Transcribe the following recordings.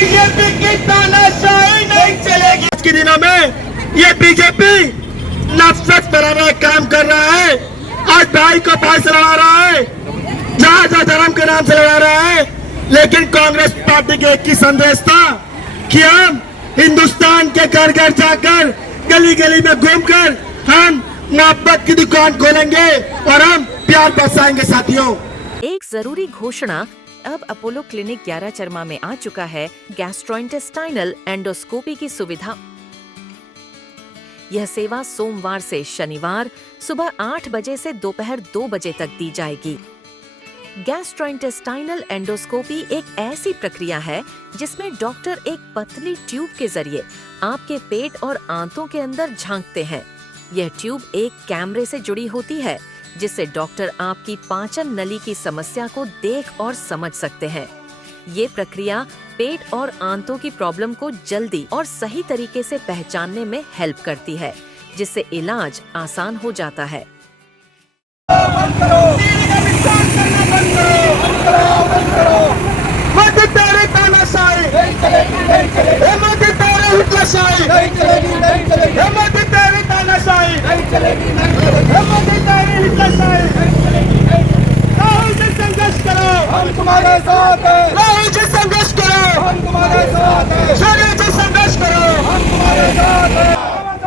BJP की तानाशाही नहीं चलेगी। आज के दिनों में ये बीजेपी नफरत फैलाने का काम कर रहा है। आज भाई को भाई से लड़ा रहा है, जहाँ जहाँ धर्म के नाम से लड़ा रहा है। लेकिन कांग्रेस पार्टी के एक ही संदेश था कि हम हिंदुस्तान के घर घर जाकर, गली गली में घूमकर हम मोहब्बत की दुकान खोलेंगे और हम प्यार बरसाएंगे। साथियों, एक जरूरी घोषणा, अब अपोलो क्लिनिक 11 चरमा में आ चुका है गैस्ट्रोइंटेस्टाइनल एंडोस्कोपी की सुविधा। यह सेवा सोमवार से शनिवार सुबह 8 बजे से दोपहर 2 बजे तक दी जाएगी। गैस्ट्रोइंटेस्टाइनल एंडोस्कोपी एक ऐसी प्रक्रिया है जिसमें डॉक्टर एक पतली ट्यूब के जरिए आपके पेट और आंतों के अंदर झांकते हैं। यह ट्यूब एक कैमरे से जुड़ी होती है जिससे डॉक्टर आपकी पाचन नली की समस्या को देख और समझ सकते हैं। ये प्रक्रिया पेट और आंतों की प्रॉब्लम को जल्दी और सही तरीके से पहचानने में हेल्प करती है, जिससे इलाज आसान हो जाता है। संघर्ष करो, हम तुम्हारे साथ हैं। राहुल जी संघर्ष करो, हम तुम्हारे साथ हैं। सोनिया जी संघर्ष करो, हम तुम्हारे साथ हैं।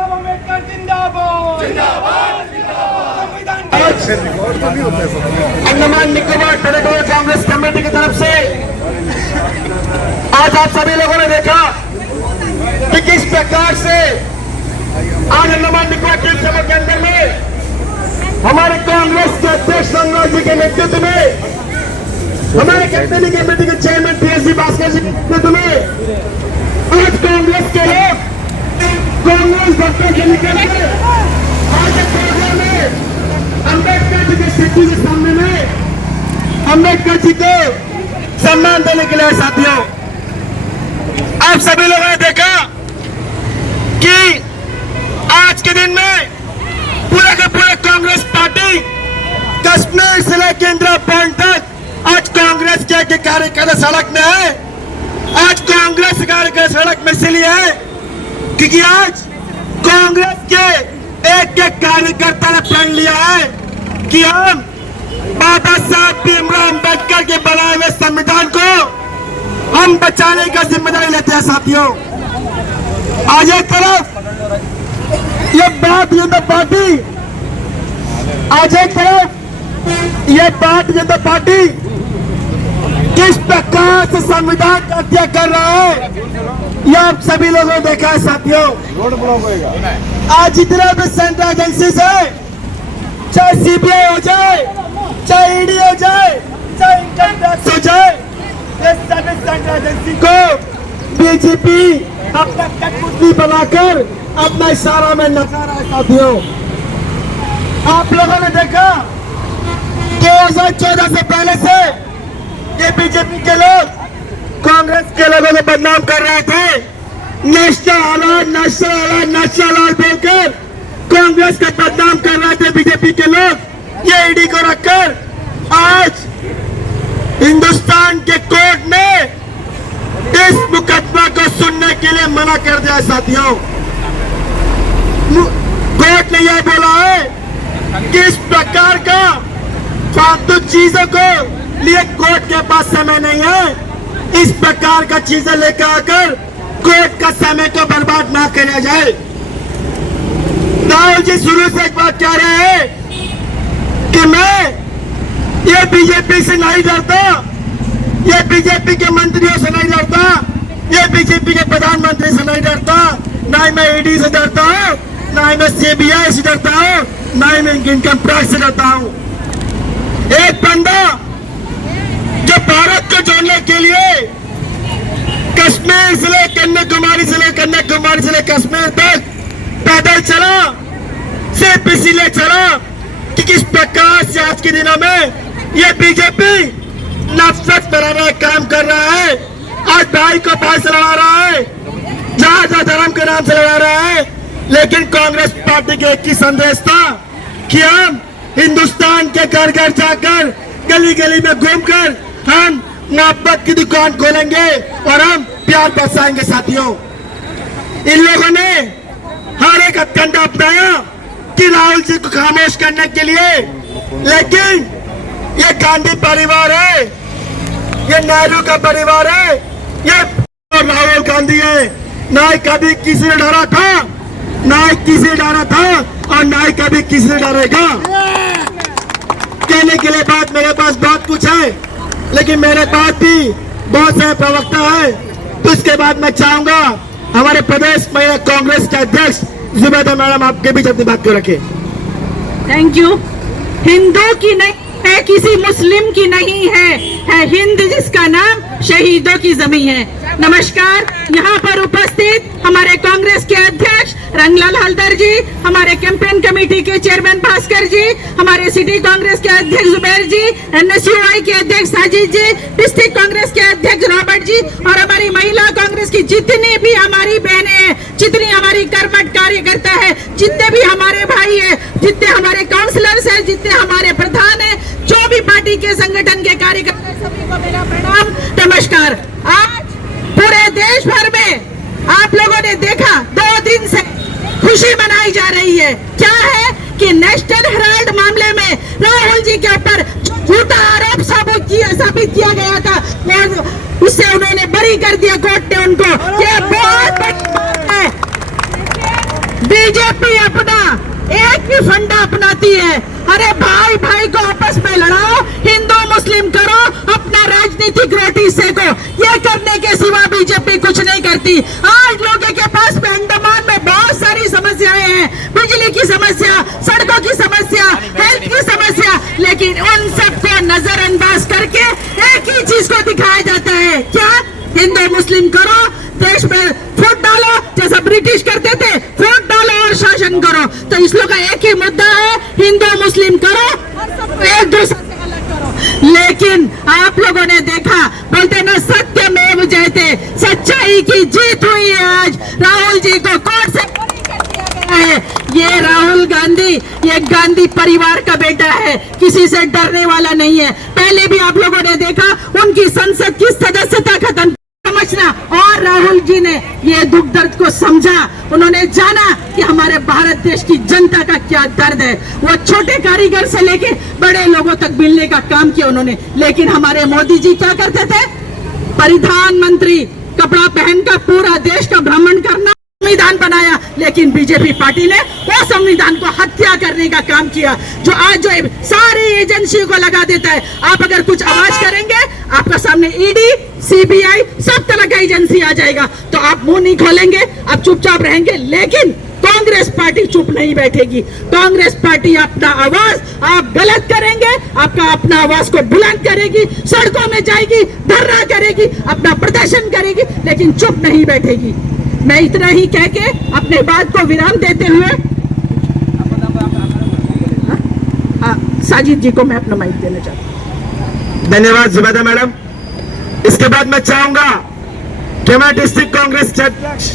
अम्बेडकर जिंदाबाद, जिंदाबाद, जिंदाबाद। अंडमान निकोबार टेरिटोरियल कांग्रेस कमेटी की तरफ से आज आप सभी लोगों ने देखा कि किस प्रकार से आज अंडमान निकोबार टीम समूह के अंदर में हमारे कांग्रेस के अध्यक्ष रामनाथ जी के नेतृत्व में, हमारे कैबिनेट कमेटी के चेयरमैन पीएससी भास्कर जी के नेतृत्व में आज कांग्रेस के लोग कांग्रेस भक्तों के निकल के आज प्रोग्राम में अम्बेडकर जी की स्थिति के सामने में अम्बेडकर जी को सम्मान देने के लिए। साथियों, आप सभी लोगों ने देखा कि आज के दिन में पूरे के पूरे कांग्रेस पार्टी कश्मीर से लेकर इंदिरा पॉइंट तक आज कांग्रेस के कार्यकर्ता सड़क में है। आज कांग्रेस कार्यकर्ता सड़क में इसलिए है क्योंकि आज कांग्रेस के एक कार्यकर्ता ने प्रण लिया है कि हम बाबा साहब भीमराव अम्बेडकर के बनाए हुए संविधान को हम बचाने का जिम्मेदारी लेते हैं। साथियों, आज एक तरफ ये भारतीय जनता पार्टी, आज एक तरफ ये भारतीय जनता पार्टी किस प्रकार से संविधान का हत्या कर रहा है, ये आप सभी लोगों ने देखा है। साथियों, रोड ब्लॉक होगा। आज जितने भी सेंट्रल एजेंसीज है, चाहे सीबीआई हो जाए, चाहे ईडी हो जाए, चाहे इनकम टैक्स हो जाए, ये सभी सेंट्रल एजेंसी को बीजेपी अपना कठपुतली बनाकर अपना इशारा में नचा रहा है। साथियों, आप लोगों ने देखा 2014 से पहले से ये बीजेपी के लोग कांग्रेस के लोगों को बदनाम कर रहे थे। National alert, national alert, national alert बोलकर कांग्रेस का बदनाम कर रहे थे बीजेपी के लोग। ये ईडी को रखकर आज हिंदुस्तान के कोर्ट ने इस मुकदमा को सुनने के लिए मना कर दिया है। साथियों, कोर्ट ने यह बोला है कि इस प्रकार का फालतू चीजों को लिए कोर्ट के पास समय नहीं है। इस प्रकार का चीजें लेकर आकर कोर्ट का समय को बर्बाद ना किया जाए। राहुल जी शुरू से एक बात कह रहे हैं कि मैं ये बीजेपी से नहीं डरता, ये बीजेपी के मंत्रियों से नहीं डरता, ये बीजेपी के प्रधानमंत्री से नहीं डरता, ना ही मैं ईडी से डरता हूँ, ना ही मैं सीबीआई से डरता हूँ, ना ही मैं इनकम टैक्स से डरता हूँ। एक बंदा जो भारत को जोड़ने के लिए कश्मीर से लेकर कन्याकुमारी से लेकर कन्याकुमारी से लेकर कश्मीर तक पैदल चला, सिर्फ इसीलिए चला कि किस प्रकार से आज के दिनों में ये बीजेपी नफरत फैलाने का काम कर रहा है। आज भाई को भाई से लड़ा रहा है, जहाँ जहाँ धर्म के नाम से लड़ा रहा है। लेकिन कांग्रेस पार्टी के एक ही संदेश था कि हम हिंदुस्तान के घर घर जाकर, गली गली में घूमकर हम मोहब्बत की दुकान खोलेंगे और हम प्यार बरसाएंगे साथियों। इन लोगों ने हर एक हथकंडा अपनाया कि राहुल जी को खामोश करने के लिए, लेकिन ये गांधी परिवार है, ये नेहरू का परिवार है, ये राहुल गांधी है। ना ही कभी किसी ने डरा था, ना ही किसी ने डरा था और ना ही कभी किसी ने डरेगा। कहने के लिए बात मेरे पास बहुत कुछ है, लेकिन मेरे पास भी बहुत सारे प्रवक्ता है। तो इसके बाद मैं चाहूंगा हमारे प्रदेश महिला कांग्रेस के अध्यक्ष जुबैदा मैडम आपके बीच अपनी बात को रखें। Thank you. हिंदू की नहीं है, किसी मुस्लिम की नहीं है हिंद जिसका नाम शहीदों की जमीन है। नमस्कार। यहाँ पर उपस्थित हमारे कांग्रेस के अध्यक्ष रंगलाल हलदर जी, हमारे कैंपेन कमेटी के चेयरमैन भास्कर जी, हमारे सिटी कांग्रेस के अध्यक्ष जुबैर जी, NSUI के अध्यक्ष साजिद जी, डिस्ट्रिक्ट कांग्रेस के अध्यक्ष रॉबर्ट जी और हमारी महिला कांग्रेस की जितनी भी हमारी बहनें हैं, जितनी हमारी कर्मठ कार्यकर्ता है, जितने भी हमारे भाई है, जितने हमारे काउंसलर्स हैं, जितने हमारे प्रधान है, जो भी पार्टी के संगठन के कार्यकर्ता, सभी को मेरा प्रणाम नमस्कार। आज पूरे देश भर में आप लोगों ने देखा 2 दिन से खुशी मनाई जा रही है। क्या है कि नेशनल हेराल्ड मामले में राहुल जी के ऊपर झूठा आरोप साबित किया गया था, उससे उन्होंने बरी कर दिया कोर्ट ने उनको। ये बहुत बड़ी बात है। बीजेपी अपना एक भी फंडा अपनाती है। अरे भाई भाई को आपस में लड़ाओ, हिंदू मुस्लिम करो, अपना राजनीतिक रोटी सेको, ये करने के सिवा बीजेपी कुछ नहीं करती। आज लोगों के पास में अंडमान में बहुत सारी समस्याएं हैं, बिजली की समस्या, सड़कों की समस्या, हेल्थ की समस्या, लेकिन उन सबको नजरअंदाज करके एक ही चीज को दिखाया जाता है, क्या? हिंदू मुस्लिम करो, देश में फूट डालो, जैसा ब्रिटिश करते थे, फूट डालो और शासन करो। तो इस लोग का एक ही मुद्दा है, हिंदू मुस्लिम करो और एक दूसरे से अलग करो। लेकिन आप लोगों ने देखा, बोलते ना सत्यमेव जयते, सच्चाई की जीत हुई है। आज राहुल जी को कोर्ट से बरी कर दिया गया है। ये राहुल गांधी ये गांधी परिवार का बेटा है, किसी से डरने वाला नहीं है। पहले भी आप लोगों ने देखा उनकी संसद की सदस्यता खत्म समझना, और राहुल जी ने ये दुख दर्द को समझा। उन्होंने जाना कि हमारे भारत देश की जनता का क्या दर्द है। वो छोटे कारीगर से लेके बड़े लोगों तक मिलने का काम किया उन्होंने। लेकिन हमारे मोदी जी क्या करते थे? परिधान मंत्री, कपड़ा पहनकर पूरा देश का भ्रमण करना, संविधान बनाया। लेकिन बीजेपी पार्टी ने वो संविधान को हत्या करने का काम किया, जो आज जो सारी एजेंसियों को लगा देता है। आप अगर कुछ आवाज करेंगे, आपका सामने ईडी, CBI सब तरह का एजेंसी आ जाएगा, तो आप मुंह नहीं खोलेंगे, आप चुपचाप रहेंगे। लेकिन कांग्रेस पार्टी चुप नहीं बैठेगी। कांग्रेस पार्टी अपना आवाज, आप गलत करेंगे, आपका अपना आवाज को बुलंद करेगी, सड़कों में जाएगी, धरना करेगी, अपना प्रदर्शन करेगी, लेकिन चुप नहीं बैठेगी। मैं इतना ही कह के अपने बात को विराम देते हुए साजिद जी को मैं अपना माइक देना चाहता हूँ। धन्यवाद जुबैदा मैडम। इसके बाद मैं चाहूंगा कि मैं डिस्ट्रिक्ट कांग्रेस के अध्यक्ष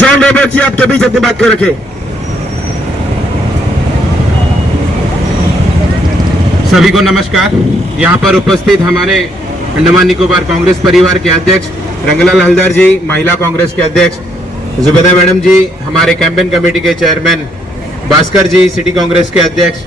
जॉन रॉबर्ट जी आपके बीच अपनी बात को रखे। सभी को नमस्कार। यहाँ पर उपस्थित हमारे अंडमान निकोबार कांग्रेस परिवार के अध्यक्ष रंगलाल हलदर जी, महिला कांग्रेस के अध्यक्ष जुबैदा मैडम जी, हमारे कैंपेन कमेटी के चेयरमैन भास्कर जी, सिटी कांग्रेस के अध्यक्ष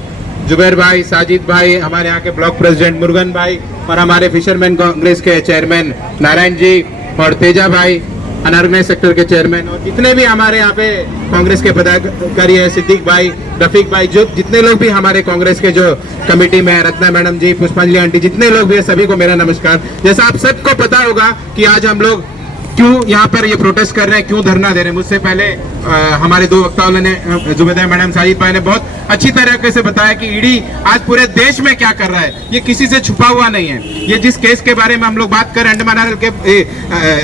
जुबैर भाई, साजिद भाई, हमारे यहाँ के ब्लॉक प्रेसिडेंट मुरुगन भाई और हमारे फिशरमैन कांग्रेस के चेयरमैन नारायण जी और तेजा भाई, अनऑर्गेनाइज सेक्टर के चेयरमैन, और जितने भी हमारे यहाँ पे कांग्रेस के पदाधिकारी है, सिद्दीक भाई, रफीक भाई, जो जितने लोग भी हमारे कांग्रेस के जो कमेटी में है, रत्ना मैडम जी, पुष्पांजलि आंटी, जितने लोग भी है, सभी को मेरा नमस्कार। जैसा आप सबको पता होगा कि आज हम लोग क्यों यहाँ पर ये प्रोटेस्ट कर रहे हैं, क्यों धरना दे रहे हैं। मुझसे पहले हमारे 2 वक्ताओं ने, जुबैदा मैडम, साजिद भाई ने बहुत अच्छी तरीके से बताया कि ईडी आज पूरे देश में क्या कर रहा है। ये किसी से छुपा हुआ नहीं है। ये जिस केस के बारे में हम लोग बात कर रहे हैं, अंडमान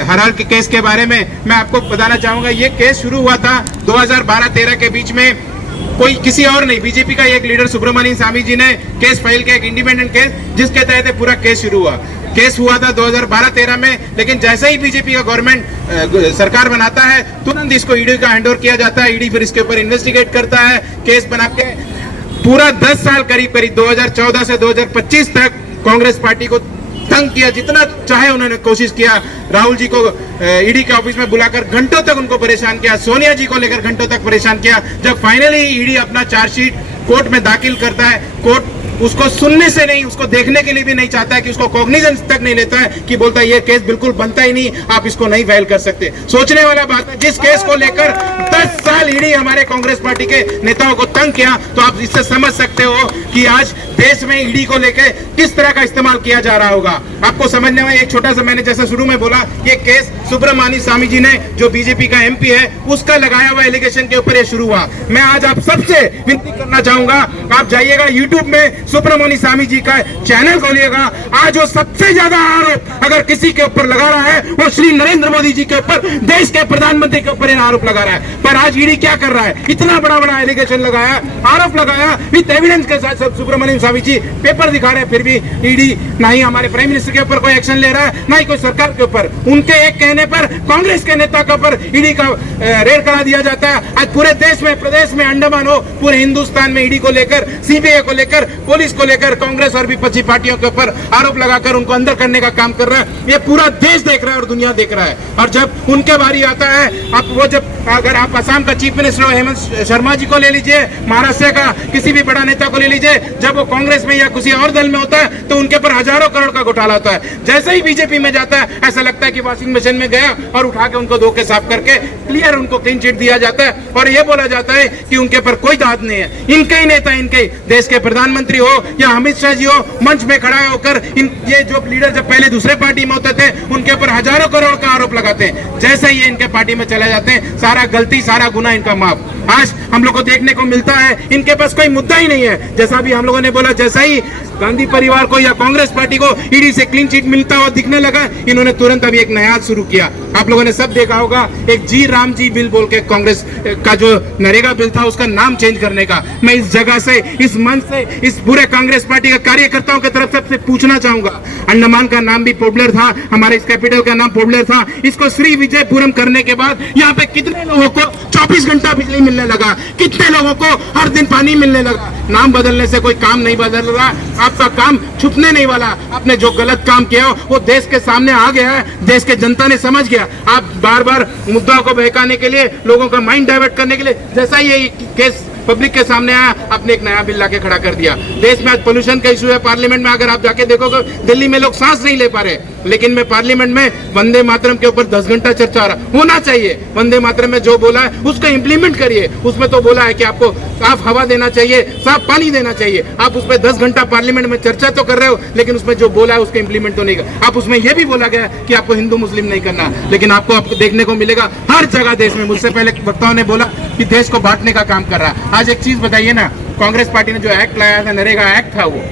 हेराल्ड के केस के बारे में, मैं आपको बताना चाहूंगा, ये केस शुरू हुआ था 2012-13 के बीच में। कोई किसी और नहीं, बीजेपी का एक लीडर सुब्रमण्यम स्वामी जी ने केस फाइल किया, एक इंडिपेंडेंट केस, जिसके तहत पूरा केस शुरू हुआ। केस हुआ था 2012-13 में, लेकिन जैसे ही बीजेपी का गवर्नमेंट सरकार बनाता है, तुरंत इसको ईडी का हैंडओवर किया जाता है। ईडी फिर इसके ऊपर इन्वेस्टिगेट करता है, केस बना के पूरा 10 साल करीब 2014 से 2025 तक कांग्रेस पार्टी को तंग किया, जितना चाहे उन्होंने कोशिश किया। राहुल जी को ईडी के ऑफिस में बुलाकर घंटों तक उनको परेशान किया, सोनिया जी को लेकर घंटों तक परेशान किया। जब फाइनली ईडी अपना चार्जशीट कोर्ट में दाखिल करता है, कोर्ट उसको सुनने से नहीं, उसको देखने के लिए भी नहीं चाहता है, कि उसको कॉग्निजेंस तक नहीं लेता है, कि बोलता है ये केस बिल्कुल बनता ही नहीं, आप इसको नहीं फाइल कर सकते। सोचने वाला बात है, जिस केस को लेकर 10 साल ईडी हमारे कांग्रेस पार्टी के नेताओं को तंग किया, तो आप इससे समझ सकते हो कि आज देश में ईडी को लेकर किस तरह का इस्तेमाल किया जा रहा होगा। आपको समझने में एक छोटा सा, मैंने जैसे शुरू में बोला, ये केस सुब्रमण्यम स्वामी जी ने, जो बीजेपी का एमपी है, उसका लगाया हुआ एलिगेशन के ऊपर ये शुरू हुआ। मैं आज आप सबसे विनती करना चाहूंगा, आप जाइएगा यूट्यूब में, सुब्रमण्यम स्वामी जी का चैनल खोलिएगा। आज वो सबसे ज्यादा आरोप अगर किसी के ऊपर लगा रहा है, वो श्री नरेंद्र मोदी जी के ऊपर, देश के प्रधानमंत्री के ऊपर आरोप लगा रहा है। पर आज ईडी क्या कर रहा है, इतना बड़ा बड़ा एलिगेशन लगाया, आरोप लगाया, विद एविडेंस के साथ सुब्रमण्यम स्वामी जी पेपर दिखा रहे हैं, फिर भी ईडी ना ही हमारे प्राइम मिनिस्टर के ऊपर कोई एक्शन ले रहा है, ना ही कोई सरकार के ऊपर। उनके एक कहने पर कांग्रेस के नेता के ऊपर ईडी का रेड करा दिया जाता है। आज पूरे देश में, प्रदेश में, अंडमान हो, पूरे हिंदुस्तान में ईडी को लेकर, सीबीआई को लेकर, पुलिस को लेकर कांग्रेस और विपक्षी पार्टियों के ऊपर आरोप लगाकर उनको अंदर करने का काम कर रहा है। ये पूरा देश देख रहा है और दुनिया देख रहा है। और जब उनके बारी आता है, आप वो जब, अगर आप असम का चीफ मिनिस्टर हो, हेमंत शर्मा जी को ले लीजिए, महाराष्ट्र का किसी भी बड़ा नेता को ले लीजिए, जब वो कांग्रेस में या किसी और दल में होता है, तो उनके ऊपर हजारों करोड़ का घोटाला होता है। जैसे ही बीजेपी में जाता है, ऐसा लगता है कि वॉशिंग मशीन में गया और उठा के उनको धो के साफ करके क्लियर उनको क्लीन चिट दिया जाता है, और ये बोला जाता है कि उनके ऊपर कोई दाद नहीं है। इनके ही नेता, इनके देश के प्रधानमंत्री हो या अमित शाह जी हो, मंच में खड़ा होकर ये जो लीडर जब पहले दूसरे पार्टी में होते थे, उनके ऊपर हजारों करोड़ का आरोप लगाते हैं। जैसे ही ये इनके पार्टी में चले जाते हैं, सारा गलती, सारा गुना इनका माफ। आज हम लोग को देखने को मिलता है, इनके पास कोई मुद्दा ही नहीं है। जैसा भी हम लोगों ने बोला, जैसा ही गांधी परिवार को या कांग्रेस पार्टी को ईडी से क्लीन चिट मिलता हुआ दिखने लगा, इन्होंने तुरंत अभी एक नया शुरू किया। आप लोगों ने सब देखा होगा, एक जी राम जी बिल बोल के कांग्रेस का जो नरेगा बिल था, उसका नाम चेंज करने का। मैं इस जगह से, इस मंच से, इस पूरे कांग्रेस पार्टी के कार्यकर्ताओं की तरफ से पूछना चाहूंगा, अंडमान का नाम भी पोर्टब्लेयर था, हमारे इस कैपिटल का नाम पोर्टब्लेयर था, इसको श्री विजयपुरम करने के बाद यहाँ पे कितने लोगों को 24 घंटा बिजली मिलने लगा, कितने लोगों को हर दिन पानी मिलने लगा। नाम बदलने से कोई काम नहीं बदल रहा, आपका काम छुपने नहीं वाला। आपने जो गलत काम किया वो देश के सामने आ गया है, देश के जनता ने समझ गया। आप बार बार मुद्दा को बहकाने के लिए, लोगों का माइंड डाइवर्ट करने के लिए, जैसा ये केस पब्लिक के सामने आया, आपने एक नया बिल लाके खड़ा कर दिया। देश में आज पोल्यूशन का इशू है, पार्लियामेंट में अगर आप जाके देखोगे, दिल्ली में लोग सांस नहीं ले पा रहे, लेकिन मैं पार्लियामेंट में वंदे मातरम के ऊपर 10 घंटा चर्चा होना चाहिए। वंदे मातरम में जो बोला है उसको इंप्लीमेंट करिए। उसमें तो बोला है कि आपको साफ हवा देना चाहिए, साफ पानी देना चाहिए। आप उस पर 10 घंटा पार्लियामेंट में चर्चा तो कर रहे हो, लेकिन उसमें जो बोला है उसको इंप्लीमेंट तो नहीं कर। आप उसमें यह भी बोला गया कि आपको हिंदू मुस्लिम नहीं करना, लेकिन आपको देखने को मिलेगा हर जगह देश में। मुझसे पहले वक्ताओं ने बोला कि देश को बांटने का काम कर रहा है। आज एक चीज बताइए ना, कांग्रेस पार्टी ने जो एक्ट लाया था, नरेगा एक्ट था, वो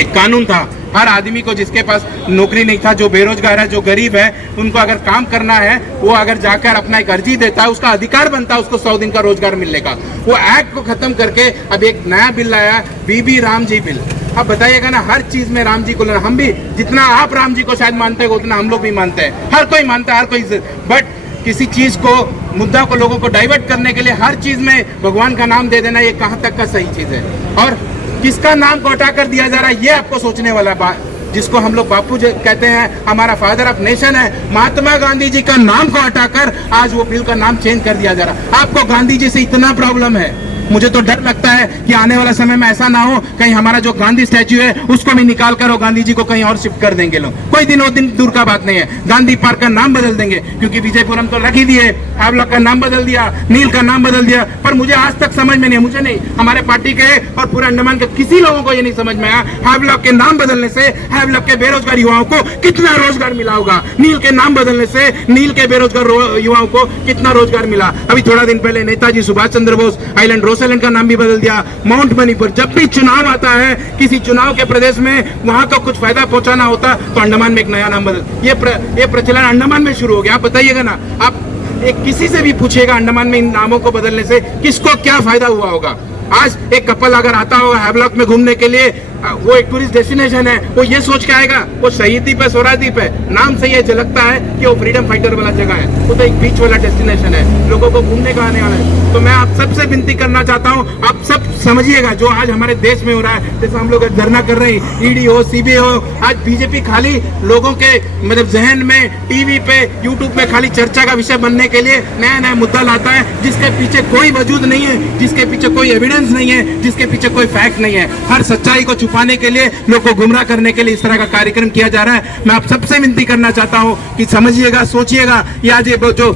एक कानून था। हर आदमी को जिसके पास नौकरी नहीं था, जो बेरोजगार है, जो गरीब है, उनको अगर काम करना है, वो अगर जाकर अपना एक अर्जी देता है, उसका अधिकार बनता है उसको 100 दिन का रोजगार मिलने का। वो एक्ट को खत्म करके अब एक नया बिल लाया, बीबी राम जी बिल। अब बताइएगा ना, हर चीज में राम जी को लेना। हम भी, जितना आप राम जी को शायद मानते हैं, उतना हम लोग भी मानते हैं, हर कोई मानता है, हर कोई। बट किसी चीज को, मुद्दा को लोगों को डाइवर्ट करने के लिए हर चीज में भगवान का नाम दे देना, ये कहां तक का सही चीज है? और किसका नाम को हटा कर दिया जा रहा है, ये आपको सोचने वाला बात। जिसको हम लोग बापू कहते हैं, हमारा फादर ऑफ नेशन है, महात्मा गांधी जी का नाम को हटाकर आज वो बिल का नाम चेंज कर दिया जा रहा। आपको गांधी जी से इतना प्रॉब्लम है, मुझे तो डर लगता है कि आने वाला समय में ऐसा ना हो कहीं हमारा जो गांधी स्टैच्यू है उसको भी निकाल कर और गांधी जी को कहीं और शिफ्ट कर देंगे लोग। कोई दिन और दिन दूर का बात नहीं है, गांधी पार्क का नाम बदल देंगे, क्योंकि विजयपुरम तो रख ही दिए, हैवलॉक का नाम बदल दिया, नील का नाम बदल दिया। पर मुझे आज तक समझ में नहीं, मुझे नहीं, हमारे पार्टी के और पूरे अंडमान के किसी लोगों को ये नहीं समझ में आया, हैवलॉक के नाम बदलने से हैवलॉक के बेरोजगार युवाओं को कितना रोजगार मिला होगा, नील के नाम बदलने से नील के बेरोजगार युवाओं को कितना रोजगार मिला। अभी थोड़ा दिन पहले नेताजी सुभाष चंद्र बोस आइलैंड, रोसलैंड का नाम भी बदल दिया, माउंट मणिपुर। जब भी चुनाव आता है किसी चुनाव के प्रदेश में, वहां को कुछ फायदा पहुंचाना होता तो अंडमान में एक नया नाम बदल, ये प्रचलन अंडमान में शुरू हो गया। आप बताइएगा ना, आप एक किसी से भी पूछिएगा अंडमान में इन नामों को बदलने से किसको क्या फायदा हुआ होगा। आज एक कपल अगर आता होगा हैवलॉक में घूमने के लिए, वो एक टूरिस्ट डेस्टिनेशन है, वो ये सोच के आएगा वो शहीदी पे सोहरावर्दी पे नाम से ये झलकता है कि वो फ्रीडम फाइटर वाला जगह है, वो तो एक बीच वाला डेस्टिनेशन है, लोगों को घूमने का आने वाला है। तो मैं आप सबसे विनती करना चाहता हूँ, आप सब समझिएगा जो आज हमारे देश में हो रहा है, जैसे हम लोग धरना कर रहे हैं, ईडी हो, सीबीआई हो, आज बीजेपी खाली लोगों के मतलब जहन में टीवी पे यूट्यूब में खाली चर्चा का विषय बनने के लिए नया नया मुद्दा लाता है, जिसके पीछे कोई वजूद नहीं है, जिसके पीछे कोई एविडेंस नहीं है, जिसके पीछे कोई फैक्ट नहीं है। हर सच्चाई को छुपाने के लिए, लोग को गुमराह करने के लिए इस तरह का कार्यक्रम किया जा रहा है। मैं आप सबसे विनती करना चाहता हूं कि समझिएगा, सोचिएगा। ये आज जो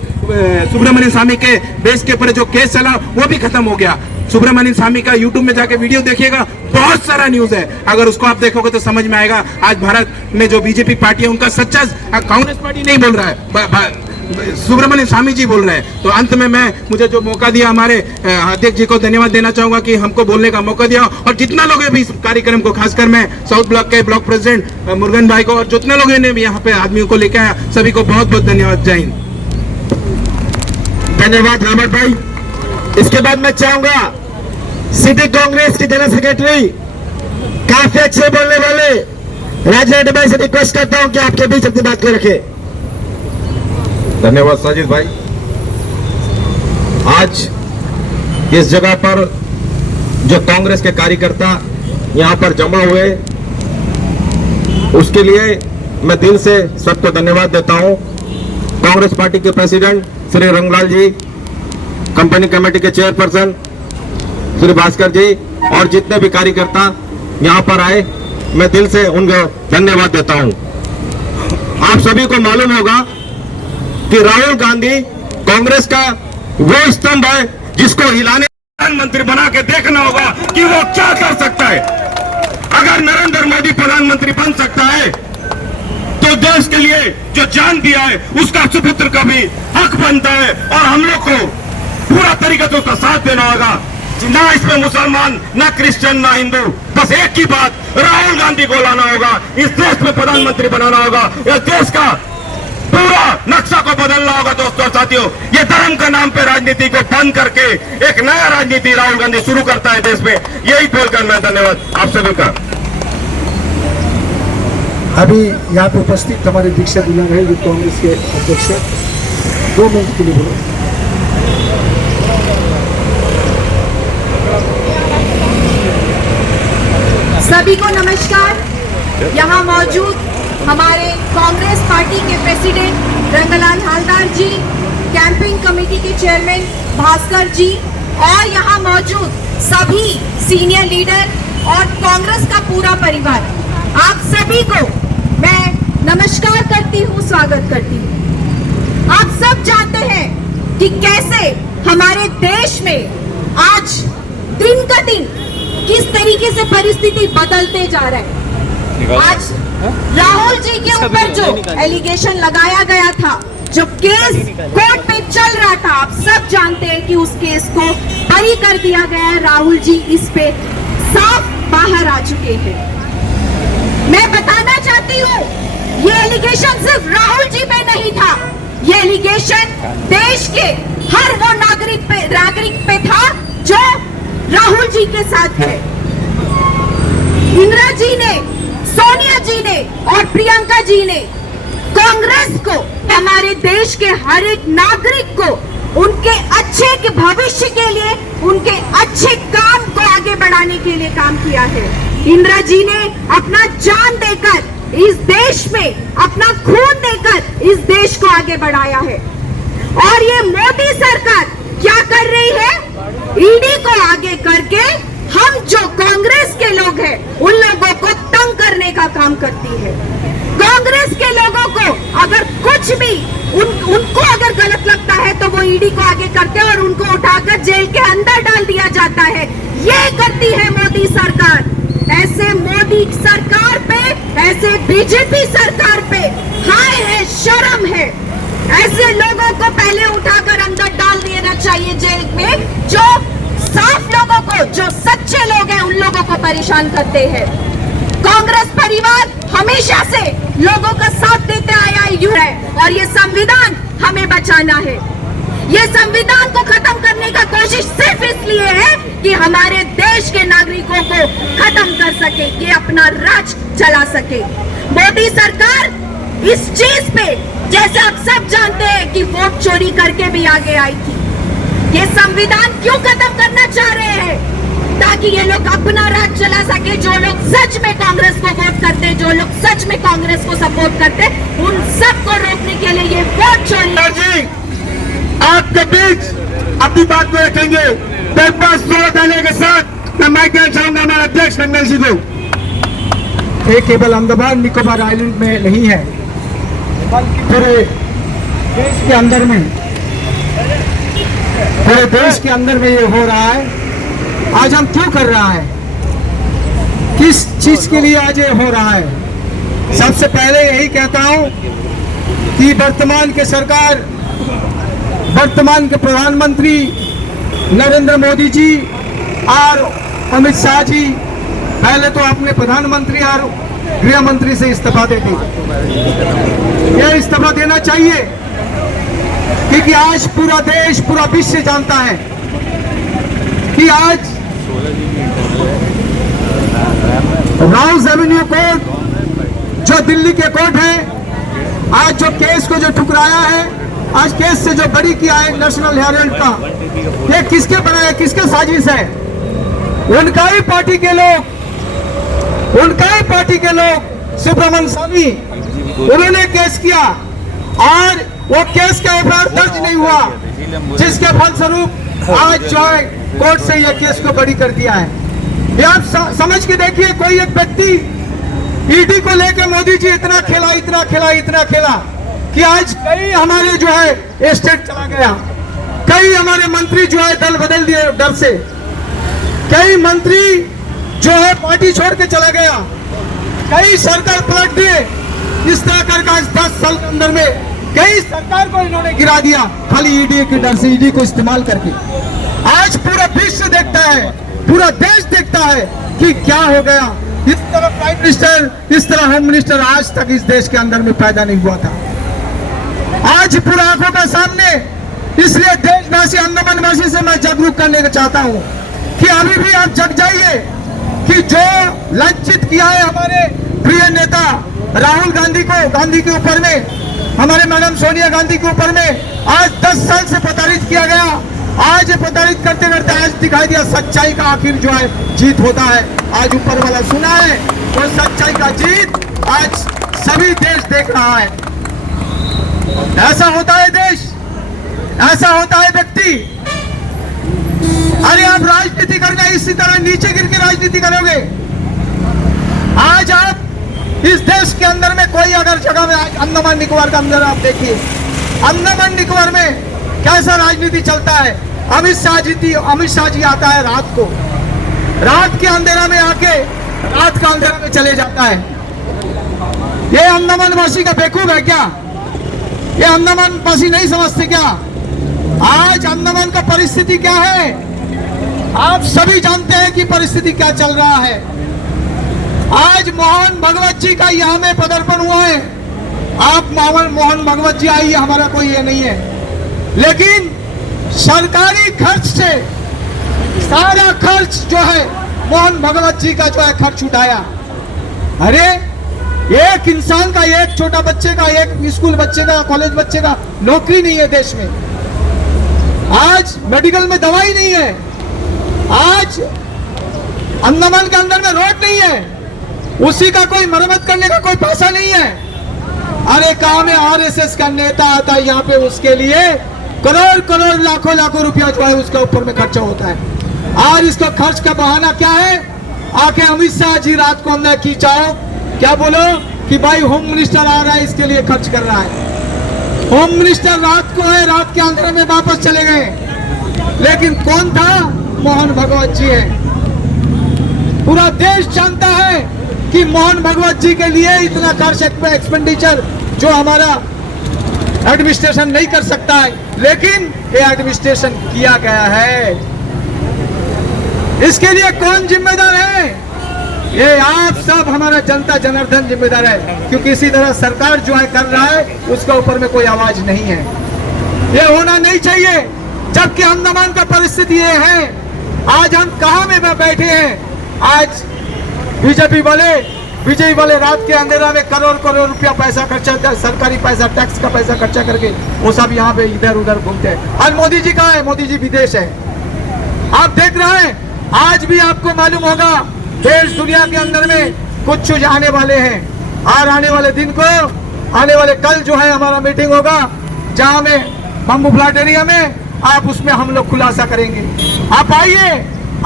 सुब्रमण्यम स्वामी के बेस के ऊपर जो केस चला वो भी खत्म हो गया। सुब्रमण्यम स्वामी का यूट्यूब में जाके वीडियो देखिएगा, बहुत सारा न्यूज है, अगर उसको आप देखोगे तो समझ में आएगा आज भारत में जो बीजेपी पार्टी है उनका सच्चा, कांग्रेस पार्टी नहीं बोल रहा है, सुब्रमण्यम स्वामी जी बोल रहे हैं। तो अंत में मैं मुझे जो मौका दिया हमारे अध्यक्ष जी को धन्यवाद देना चाहूंगा कि हमको बोलने का मौका दिया, और जितना लोग भी इस कार्यक्रम को, खासकर मैं साउथ ब्लॉक के ब्लॉक प्रेसिडेंट मुरुगन भाई को और जितने लोगों ने भी यहाँ पे आदमियों को लेकर आया, सभी को बहुत बहुत धन्यवाद। जय हिंद। धन्यवाद रामट भाई। इसके बाद मैं चाहूंगा सिटी कांग्रेस के जनरल सेक्रेटरी काफी अच्छे बोलने वाले राज रेड्डी भाई से रिक्वेस्ट करता हूं कि आपके बीच अपनी बात को रखें। धन्यवाद साजिद भाई। आज इस जगह पर जो कांग्रेस के कार्यकर्ता यहां पर जमा हुए, उसके लिए मैं दिल से सबको धन्यवाद देता हूं। कांग्रेस पार्टी के प्रेसिडेंट श्री रंगलाल जी, कंपनी कमेटी के चेयरपर्सन श्री भास्कर जी और जितने भी कार्यकर्ता यहां पर आए, मैं दिल से उनको धन्यवाद देता हूं। आप सभी को मालूम होगा कि राहुल गांधी कांग्रेस का वो स्तंभ है जिसको हिलाने, प्रधानमंत्री बना के देखना होगा कि वो क्या कर सकता है। अगर नरेंद्र मोदी प्रधानमंत्री बन सकता है तो देश के लिए जो जान दिया है उसका सुपुत्र का भी हक बनता है, और हम लोग को पूरा तरीका से उसका साथ देना होगा। ना इसमें मुसलमान, ना क्रिश्चियन, ना हिंदू, बस एक ही बात, राहुल गांधी को लाना होगा, इस देश में प्रधानमंत्री बनाना होगा, इस देश का पूरा नक्शा को बदलना होगा। दोस्तों और साथियों, ये धर्म का नाम पे राजनीति को बंद करके एक नया राजनीति राहुल गांधी शुरू करता है देश में, यही बोलकर मैं धन्यवाद आप सभी का। अभी यहाँ पे उपस्थित हमारे दीक्षा दुल्ला है जो कांग्रेस के अध्यक्ष है, 2 मिनट के लिए बोलो। सभी को नमस्कार। यहाँ मौजूद हमारे कांग्रेस पार्टी के प्रेसिडेंट रंगलाल हलदार जी, कैंपिंग कमेटी के चेयरमैन भास्कर जी, और यहाँ मौजूद सभी सीनियर लीडर और कांग्रेस का पूरा परिवार, आप सभी को मैं नमस्कार करती हूँ, स्वागत करती हूँ। आप सब जानते हैं कि कैसे हमारे देश में आज दिन का दिन किस तरीके से परिस्थिति बदलते जा रहा है। आज राहुल जी के ऊपर जो एलिगेशन लगाया गया था, जो केस कोर्ट में चल रहा था, आप सब जानते हैं कि उस केस को बरी कर दिया गया है। राहुल जी इस पे साफ बाहर आ चुके हैं। मैं बताना चाहती हूँ, ये एलिगेशन सिर्फ राहुल जी पे नहीं था, ये एलिगेशन देश के हर वो नागरिक पे था जो राहुल जी के साथ है। इंदिरा जी ने, सोनिया जी ने और प्रियंका जी ने कांग्रेस को, हमारे देश के हर एक नागरिक को उनके अच्छे के भविष्य के लिए, उनके अच्छे काम को आगे बढ़ाने के लिए काम किया है। इंदिरा जी ने अपना जान देकर इस देश में, अपना खून देकर इस देश को आगे बढ़ाया है। और ये मोदी सरकार क्या कर रही है? ईडी को आगे करके हम जो कांग्रेस के लोग हैं उन लोगों को तंग करने का काम करती है। कांग्रेस के लोगों को अगर कुछ भी उनको अगर गलत लगता है तो वो ईडी को आगे करते हैं और उनको उठाकर जेल के अंदर डाल दिया जाता है। ये करती है मोदी सरकार। ऐसे मोदी सरकार पे, ऐसे बीजेपी सरकार पे हाय है, शर्म है। ऐसे लोगों को पहले उठाकर अंदर डाल देना चाहिए जेल में, जो साफ लोगों को, जो सच्चे लोग हैं उन लोगों को परेशान करते हैं। कांग्रेस परिवार हमेशा से लोगों का साथ देते आया है और ये संविधान हमें बचाना है। ये संविधान को खत्म करने का कोशिश सिर्फ इसलिए है कि हमारे देश के नागरिकों को खत्म कर सके, ये अपना राज चला सके। मोदी सरकार इस चीज पे, जैसे आप सब जानते हैं कि वोट चोरी करके भी आगे आई थी। ये संविधान क्यों खत्म करना चाह रहे हैं? ताकि ये लोग अपना राज चला सके। जो लोग सच में कांग्रेस को वोट करते, जो लोग सच में कांग्रेस को सपोर्ट करते, उन सबको रोकने के लिए ये वोट चोरी। जी आपके बीच अपनी बात को रखेंगे। पेपर देने के साथ मैं माइक देना चाहूंगा हमारे अध्यक्ष नंदन जी को। ये केवल अंडमान निकोबार आइलैंड में नहीं है, बल्कि पूरे देश के अंदर में, पूरे देश के अंदर में ये हो रहा है। आज हम क्यों कर रहा है, किस चीज के लिए आज ये हो रहा है? सबसे पहले यही कहता हूं कि वर्तमान के सरकार, वर्तमान के प्रधानमंत्री नरेंद्र मोदी जी और अमित शाह जी पहले तो अपने प्रधानमंत्री और गृह मंत्री से इस्तीफा देते। यह इस्तीफा देना चाहिए क्योंकि आज पूरा देश, पूरा विश्व जानता है कि आज राउस एवेन्यू कोर्ट, जो दिल्ली के कोर्ट है, आज जो केस को जो ठुकराया है, आज केस से जो बरी किया है नेशनल हेराल्ड का, ये किसके बनाया, किसके साजिश है? उनका ही पार्टी के लोग, उनका ही पार्टी के लोग सुब्रमण्यम स्वामी, उन्होंने केस किया और वो केस का एफआईआर दर्ज नहीं हुआ, जिसके फलस्वरूप आज जो है कोर्ट से यह केस को बरी कर दिया है। ये आप समझ के देखिए, कोई एक व्यक्ति ईडी को लेकर मोदी जी इतना खेला, इतना खेला, इतना खेला कि आज कई हमारे जो है स्टेट चला गया, कई हमारे मंत्री जो है दल बदल दिए डर से, कई मंत्री जो है पार्टी छोड़ के चला गया, कई सरकार पलट दिए। इस तरह कर 10 साल के अंदर में कई सरकार को इन्होंने गिरा दिया, खाली ईडी के डर से, ईडी को इस्तेमाल करके। आज पूरा विश्व देखता है, पूरा देश देखता है कि क्या हो गया। इस तरह प्राइम मिनिस्टर, इस तरह होम मिनिस्टर आज तक इस देश के अंदर में पैदा नहीं हुआ था। आज पूरा आंखों के सामने, इसलिए देशवासी, अंडमानवासी से मैं जागरूक करने का चाहता हूं कि अभी भी आप जग जाइए कि जो लांछित किया है हमारे प्रिय नेता राहुल गांधी को, गांधी के ऊपर में, हमारे मैडम सोनिया गांधी के ऊपर में आज 10 साल से प्रताड़ित किया गया। आज प्रताड़ित करते करते आज दिखाई दिया सच्चाई का आखिर जो है जीत होता है। आज ऊपर वाला सुना है, वो सच्चाई का जीत आज सभी देश देख रहा है। ऐसा होता है देश, ऐसा होता है व्यक्ति। अरे आप राजनीति करना इसी तरह नीचे गिर के राजनीति करोगे। आज आप इस देश के अंदर में कोई अगर जगह में, आज अंडमान निकोबार का अंदर आप देखिए, अंडमान निकोबार में कैसा राजनीति चलता है। अमित शाह जी आता है रात को, रात के अंधेरा में आके रात का अंधेरा में चले जाता है। ये अंडमान वासी का बेवकूफ है क्या? ये अंडमान वासी नहीं समझते क्या? आज अंडमान का परिस्थिति क्या है, आप सभी जानते हैं कि परिस्थिति क्या चल रहा है। आज मोहन भगवत जी का यहाँ में पदार्पण हुआ है। आप मोहन भगवत जी आई, हमारा कोई ये नहीं है, लेकिन सरकारी खर्च से सारा खर्च जो है मोहन भगवत जी का जो है खर्च उठाया। अरे एक इंसान का, एक छोटा बच्चे का, एक स्कूल बच्चे का, कॉलेज बच्चे का नौकरी नहीं है देश में। आज मेडिकल में दवाई नहीं है। आज अंडमान के अंदर में रोड नहीं है, उसी का कोई मरम्मत करने का कोई पैसा नहीं है। अरे कहाँ में आरएसएस का नेता आता है यहाँ पे, उसके लिए करोड़ करोड़ लाखों लाखों रुपया जो है उसके ऊपर में खर्चा होता है। और इसको खर्च का बहाना क्या है? आके अमित शाह जी रात को अंदर खींचाओ, क्या बोलो कि भाई होम मिनिस्टर आ रहा है, इसके लिए खर्च कर रहा है। होम मिनिस्टर रात को है, रात के अंधेरे में वापस चले गए, लेकिन कौन था? मोहन भगवत जी है। पूरा देश जानता है कि मोहन भगवत जी के लिए इतना खर्च, एक्सपेंडिचर जो हमारा एडमिनिस्ट्रेशन नहीं कर सकता है, लेकिन ये एडमिनिस्ट्रेशन किया गया है। इसके लिए कौन जिम्मेदार है? ये आप सब, हमारा जनता जनार्दन जिम्मेदार है, क्योंकि इसी तरह सरकार जो है कर रहा है, उसके ऊपर में कोई आवाज नहीं है। ये होना नहीं चाहिए। जबकि अंडमान का परिस्थिति ये है, आज हम कहाँ में बैठे हैं। आज बीजेपी वाले रात के अंधेरा में करोड़ करोड़ रुपया पैसा खर्चा, सरकारी पैसा, टैक्स का पैसा खर्चा करके वो सब यहाँ पे इधर उधर घूमते हैं। आज मोदी जी कहाँ है? मोदी जी विदेश है। आप देख रहे हैं, आज भी आपको मालूम होगा देश दुनिया के अंदर में कुछ आने वाले हैं। और आने वाले दिन को, आने वाले कल जो है हमारा मीटिंग होगा, जहाँ में बम्बू फ्लैट एरिया में, आप उसमें हम लोग खुलासा करेंगे। आप आइए,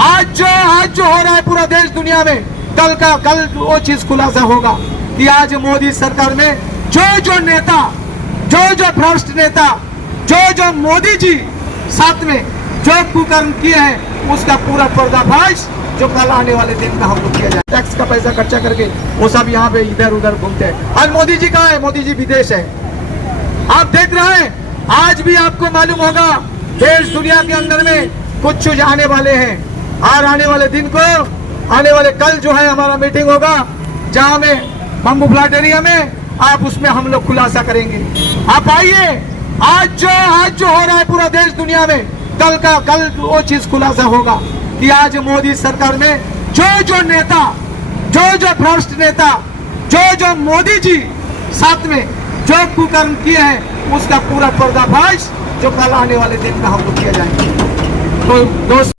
आज जो हो रहा है पूरा देश दुनिया में, कल वो चीज खुलासा होगा कि आज मोदी सरकार में जो नेता, जो भ्रष्ट नेता, जो मोदी जी साथ में जो कुकर्म किए हैं, उसका पूरा पर्दाफाश जो कल आने वाले दिन में हम लोग किया जाए। टैक्स का पैसा खर्चा करके वो सब यहाँ पे इधर उधर घूमते हैं। आज मोदी जी कहाँ है? मोदी जी विदेश है। आप देख रहे हैं, आज भी आपको मालूम होगा देश दुनिया के अंदर में कुछ आने वाले हैं। और आने वाले दिन को, आने वाले कल जो है हमारा मीटिंग होगा, जहाँ में बम्बू फ्लैट एरिया में, आप उसमें हम लोग खुलासा करेंगे। आप आइए, आज जो हो रहा है पूरा देश दुनिया में, कल वो चीज खुलासा होगा कि आज मोदी सरकार में जो नेता, जो भ्रष्ट नेता, जो मोदी जी साथ में जो कुकर्म किए हैं, उसका पूरा पर्दाफाश जो कल आने वाले दिन में हम लोग किया जाएंगे। तो दोस्त